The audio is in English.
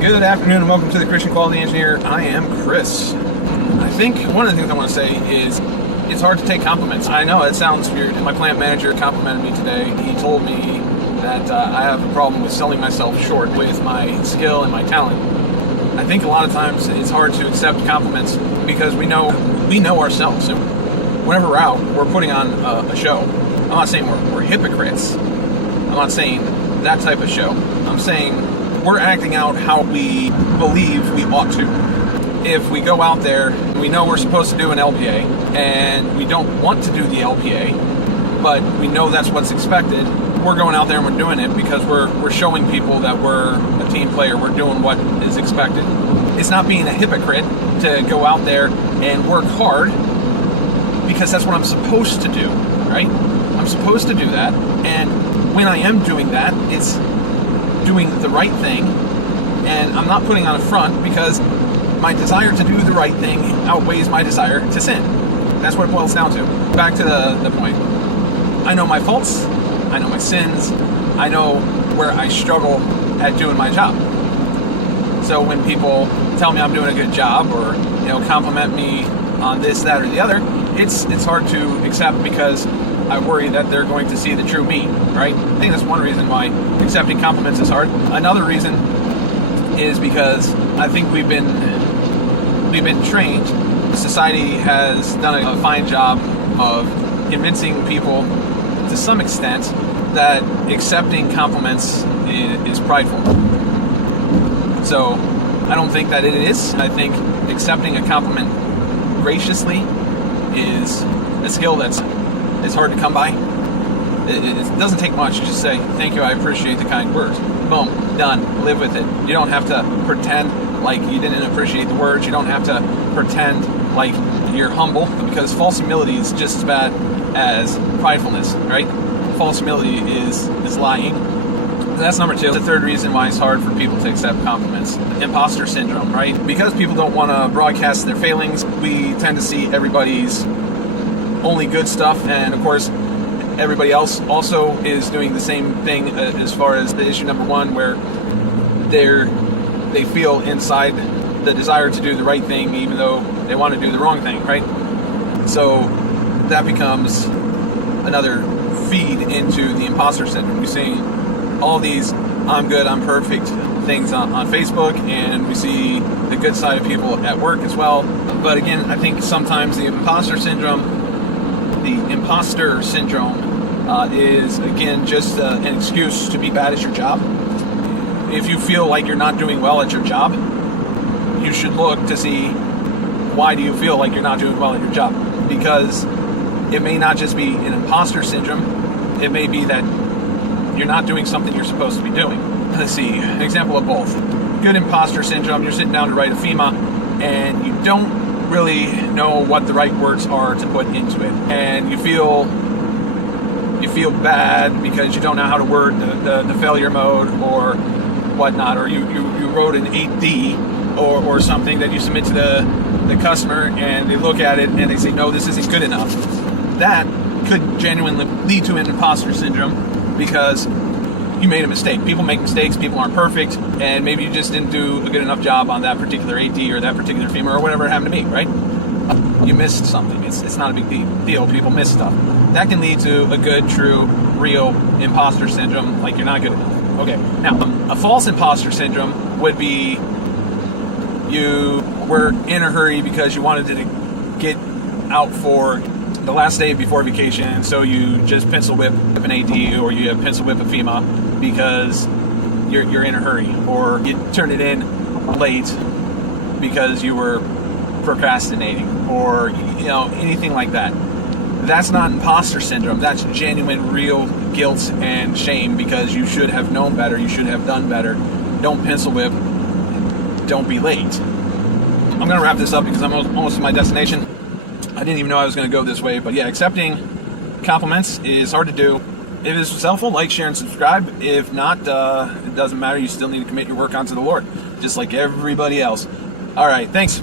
Good afternoon and welcome to the Christian Quality Engineer. I am Chris. I think one of the things I want to say is it's hard to take compliments. I know it sounds weird. My plant manager complimented me today. He told me that I have a problem with selling myself short with my skill and my talent. I think a lot of times it's hard to accept compliments because we know ourselves. And whenever we're out, we're putting on a show. I'm not saying we're hypocrites. I'm not saying that type of show. I'm saying we're acting out how we believe we ought to. If we go out there, we know we're supposed to do an LPA, and we don't want to do the LPA, but we know that's what's expected, we're going out there and we're doing it because we're showing people that we're a team player, we're doing what is expected. It's not being a hypocrite to go out there and work hard because that's what I'm supposed to do, right? I'm supposed to do that, and when I am doing that, it's doing the right thing, and I'm not putting on a front because my desire to do the right thing outweighs my desire to sin. That's what it boils down to. Back to the point. I know my faults, I know my sins, I know where I struggle at doing my job. So when people tell me I'm doing a good job or compliment me on this, that, or the other, it's hard to accept because I worry that they're going to see the true me, right? I think that's one reason why accepting compliments is hard. Another reason is because I think we've been trained. Society has done a fine job of convincing people to some extent that accepting compliments is prideful. So I don't think that it is. I think accepting a compliment graciously is a skill that's hard to come by. It doesn't take much. You just say, thank you, I appreciate the kind words. Boom, done. Live with it. You don't have to pretend like you didn't appreciate the words. You don't have to pretend like you're humble, because false humility is just as bad as pridefulness, right? False humility is lying. That's number two. The third reason why it's hard for people to accept compliments. Imposter syndrome, right? Because people don't want to broadcast their failings, we tend to see everybody's only good stuff, and of course everybody else also is doing the same thing as far as the issue number one, where they feel inside the desire to do the right thing even though they want to do the wrong thing, right? So that becomes another feed into the imposter syndrome. We see all these I'm good, I'm perfect things on Facebook, and we see the good side of people at work as well. But again, I think sometimes the imposter syndrome is, again, just an excuse to be bad at your job. If you feel like you're not doing well at your job, you should look to see why do you feel like you're not doing well at your job. Because it may not just be an imposter syndrome, it may be that you're not doing something you're supposed to be doing. Let's see, an example of both. Good imposter syndrome, you're sitting down to write a FEMA and you don't really know what the right words are to put into it, and you feel bad because you don't know how to word the failure mode or whatnot, or you wrote an 8D or something that you submit to the customer, and they look at it and they say, no, this isn't good enough. That could genuinely lead to an imposter syndrome because you made a mistake. People make mistakes, people aren't perfect, and maybe you just didn't do a good enough job on that particular AD or that particular FEMA or whatever it happened to be, right? You missed something. It's not a big deal. People miss stuff. That can lead to a good, true, real imposter syndrome, like you're not good enough. Okay, now, a false imposter syndrome would be you were in a hurry because you wanted to get out for the last day before vacation, so you just pencil whip an AD or you pencil whip a FEMA because you're in a hurry, or you turn it in late because you were procrastinating, or anything like that. That's not imposter syndrome. That's genuine, real guilt and shame because you should have known better. You should have done better. Don't pencil whip. Don't be late. I'm going to wrap this up because I'm almost to my destination. I didn't even know I was going to go this way, but yeah, accepting compliments is hard to do. If this was helpful, like, share, and subscribe. If not, it doesn't matter. You still need to commit your work onto the Lord, just like everybody else. All right, thanks.